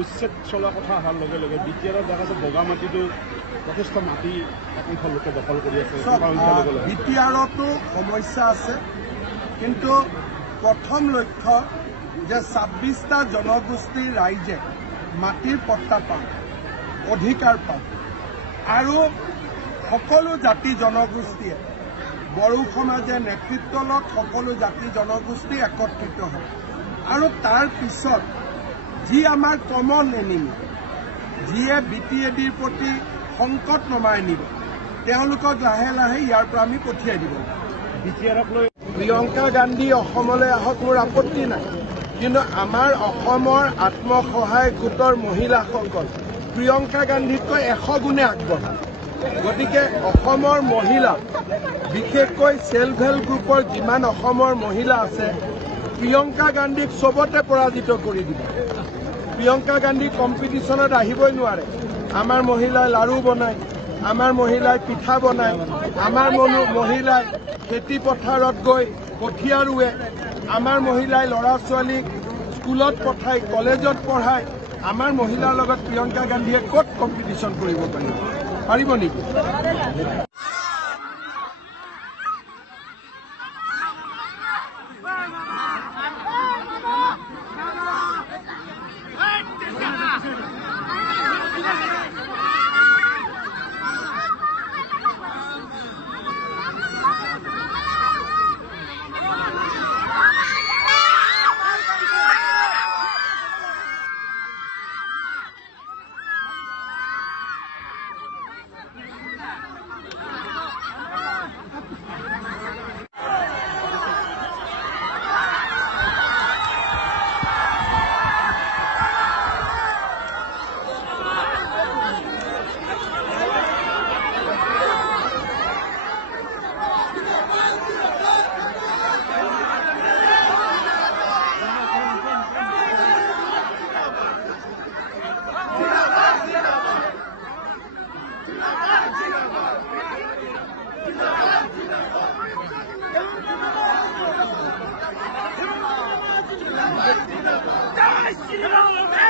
উচ্ছেদ চলা কথা অহাৰ লগে লগে বিটিআৰৰ জেগা আছে বগা মাটিটো যথেষ্ট মাটি একাংশ লোকে দখল কৰি আছে। বিটিআৰতো সমস্যা আছে, কিন্তু প্ৰথম লক্ষ্য যে ২৬টা জনগোষ্ঠীৰ ৰাইজে মাটিৰ পট্টা পাওক, অধিকাৰ পাওক আৰু সকলো জাতি জনগোষ্ঠীয়ে বড়ো সমাজে নেতৃত্ব লওক, সকলো জাতি জনগোষ্ঠী একত্ৰিত হয় আৰু তাৰ পিছত যি আমাৰ কমন এনিমি, যিয়ে বিটিএডিৰ প্ৰতি সংকট নমাই নিব, তেওঁলোকক লাহে লাহে ইয়াৰ পৰা আমি পঠিয়াই দিব। বিটিআৰক লৈ প্ৰিয়ংকা গান্ধী অসমলৈ আহক, মোৰ আপত্তি নাই, কিন্তু আমাৰ অসমৰ আত্মসহায়ক গোটৰ মহিলাসকল প্ৰিয়ংকা গান্ধীতকৈ 100 গুণে আগবঢ়া। গতিকে অসমৰ মহিলা, বিশেষকৈ সেল্ফ হেল্প গ্ৰুপৰ যিমান অসমৰ মহিলা আছে, প্ৰিয়ংকা গান্ধীক চবতে পৰাজিত কৰি দিব। প্ৰিয়ংকা গান্ধী কম্পিটিশ্যনত আহিবই নোৱাৰে। আমাৰ মহিলাই লাড়ু বনায়, আমাৰ মহিলাই পিঠা বনায়, আমাৰ মহিলাই খেতি পথাৰত গৈ কঠীয়া ৰুৱে, আমাৰ মহিলাই ল'ৰা ছোৱালীক স্কুলত পঠায়, কলেজত পঢ়ায়। আমাৰ মহিলাৰ লগত প্ৰিয়ংকা গান্ধীয়ে ক'ত কম্পিটিশ্যন কৰিব পাৰিব নেকি? Jai Shri Ram!